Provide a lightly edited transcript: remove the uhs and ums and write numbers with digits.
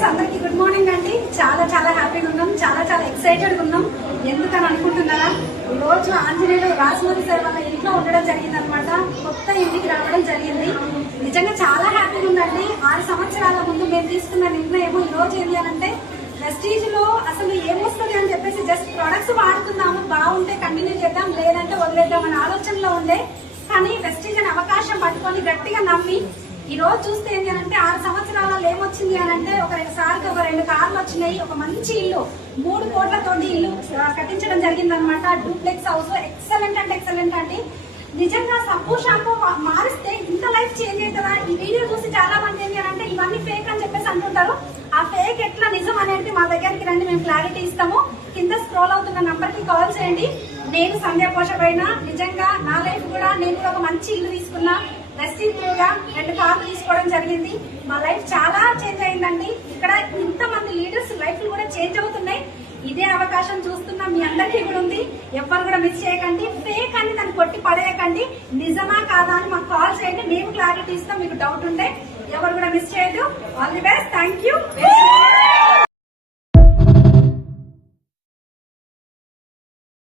Guys, అందరికి good morning అండి. చాలా చాలా హ్యాపీగా ఉన్నాం, చాలా చాలా ఎక్సైటెడ్ గా ఉన్నాం. ఎందుకని అనుకుంటున్నారా? ఈ రోజు ఆంజనేయులు రాజమౌళి సార్ వాళ్ళ ఇంట్లో ఉండడం జరిగింది అనమాట. కొత్త ఇంటికి రావడం జరిగింది. నిజంగా చాలా హ్యాపీగా ఉందండి. 6 సంవత్సరాల ముందు మేము తీసుకున్న నిర్ణయం ఈ రోజు ఏంటి అంటే, వెస్టీజ్ లో అసలు ఏమొస్తుంది అని చెప్పేసి జస్ట్ ప్రొడక్ట్స్ వాడుతున్నాము, బాగుంటే కంటిన్యూ చేద్దాం, లేదంటే వదిలేద్దాం అనే ఆలోచనలో ఉండే. కానీ వెస్టీజ్ అనే అవకాశం పట్టుకొని గట్టిగా నమ్మి ఈ రోజు చూస్తే ఏంటి అంటే, 6 సంవత్సరాలలో ఏమొచ్చింది అని అంటే, ఒక 2 కార్లు వచ్చినాయి, ఒక మంచి ఇల్లు 3 కోట్లతోటి ఇల్లు కట్టించడం జరిగిందనమాట. డూప్లెక్స్ హౌస్ ఎక్సలెంట్ అంటే ఎక్సలెంట్ అండి. నిజంగా సబ్బు షాంపూ మారిస్తే ఇంత లైఫ్ చేంజ్ అవుతుందా? ఈ వీడియో చూసి చాలా మంది ఏంటి అంటే, ఇవన్నీ ఫేక్ అని చెప్పేసి అంటుంటారు. ఆ ఫేక్ ఎట్లా నిజం అనేది మా దగ్గరికి రండి, మేము క్లారిటీ ఇస్తాము. కింద స్క్రోల్ అవుతున్న నంబర్ కి కాల్ చేయండి. నేను సంధ్య పోషపైన నిజంగా నా లైఫ్ కూడా, నేను కూడా ఒక మంచి ఇల్లు తీసుకున్నా. వెస్టీజ్ గా 2 కార్లు తీసుకోవడం జరిగింది. మా లైఫ్ చాలా చేంజ్ అయిందండి. ఇక్కడ ఇంతమంది లీడర్స్ లైఫ్ కూడా చేంజ్ అవుతున్నాయి. ఇదే అవకాశం చూస్తున్నా మీ అందరికీ కూడా ఉంది. ఎవరు కూడా మిస్ చేయకండి. ఫేక్ అని దాన్ని కొట్టి పడేయకండి. నిజమా కాదా అని మాకు కాల్ చేయండి, మేము క్లారిటీ ఇస్తాం. మీకు డౌట్ ఉంటే ఎవరు కూడా మిస్ చేయదు. All the best. Thank you.